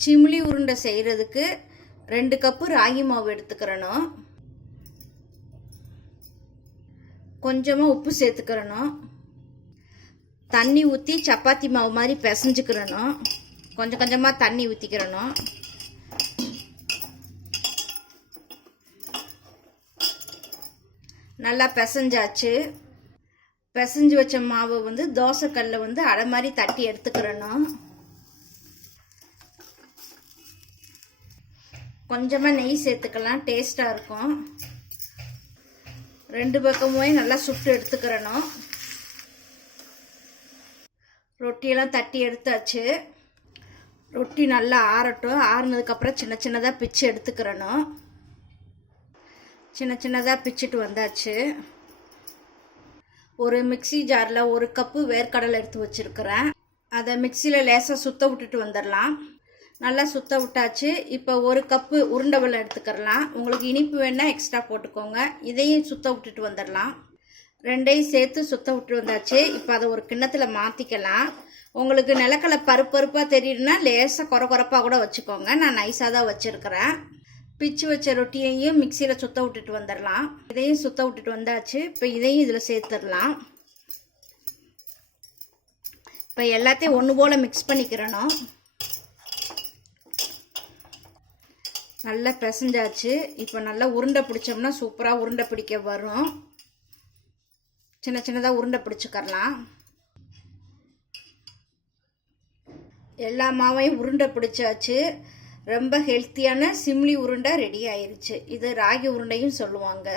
சிம்லி உருண்டை செய்கிறதுக்கு ரெண்டு கப்பு ராகி மாவு எடுத்துக்கிறணும் கொஞ்சமாக உப்பு சேர்த்துக்கிறணும் தண்ணி ஊற்றி சப்பாத்தி மாவு மாதிரி பிசைஞ்சுக்கிறணும் கொஞ்சம் கொஞ்சமாக தண்ணி ஊற்றிக்கிறணும் நல்லா பிசைஞ்சாச்சு. பிசைஞ்சு வச்ச மாவை வந்து தோசைக்கல்ல வந்து அடை மாதிரி தட்டி எடுத்துக்கிறணும் கொஞ்சமாக நெய் சேர்த்துக்கலாம். டேஸ்ட்டாக இருக்கும். ரெண்டு பக்கமுமே நல்லா சுட்டு எடுத்துக்கிறணும். ரொட்டியெல்லாம் தட்டி எடுத்தாச்சு. ரொட்டி நல்லா ஆறட்டும். ஆறுனதுக்கப்புறம் சின்ன சின்னதாக பிச்சு எடுத்துக்கிறணும். சின்ன சின்னதாக பிச்சுட்டு வந்தாச்சு. ஒரு மிக்ஸி ஜாரில் ஒரு கப்பு வேர்க்கடலை எடுத்து வச்சுருக்கிறேன். அதை மிக்சியில் லேசாக சுத்த விட்டுட்டு வந்துடலாம் நல்லா சுத்த விட்டாச்சு. இப்போ ஒரு கப்பு உருண்டை வெல்லம் எடுத்துக்கிறலாம். உங்களுக்கு இனிப்பு வேணால் எக்ஸ்ட்ரா போட்டுக்கோங்க. இதையும் சுத்த விட்டுட்டு வந்துடலாம். ரெண்டையும் சேர்த்து சுத்த விட்டு வந்தாச்சு. இப்போ அதை ஒரு கிண்ணத்தில் மாற்றிக்கலாம் உங்களுக்கு நிலக்கடலை பருப்பருப்பாக தெரியுதுன்னா லேசாக குறை குறைப்பாக கூட வச்சுக்கோங்க. நான் நைஸாக தான் வச்சுருக்கிறேன். பிச்சு வச்ச ரொட்டியையும் மிக்சியில் சுத்த விட்டுட்டு வந்துடலாம். இதையும் சுத்த விட்டுட்டு வந்தாச்சு. இப்போ இதையும் இதில் சேர்த்துடலாம். இப்போ எல்லாத்தையும் ஒன்று போல் மிக்ஸ் பண்ணிக்கிறணும். நல்லா பிசைஞ்சாச்சு. இப்போ நல்லா உருண்டை பிடிச்சோம்னா சூப்பராக உருண்டை பிடிக்க வரும். சின்ன சின்னதாக உருண்டை பிடிச்சிக்கரலாம் எல்லா மாவையும் உருண்டை பிடிச்சாச்சு. ரொம்ப ஹெல்த்தியான சிம்லி உருண்டை ரெடி ஆயிருச்சு. இது ராகி உருண்டையும் சொல்லுவாங்க.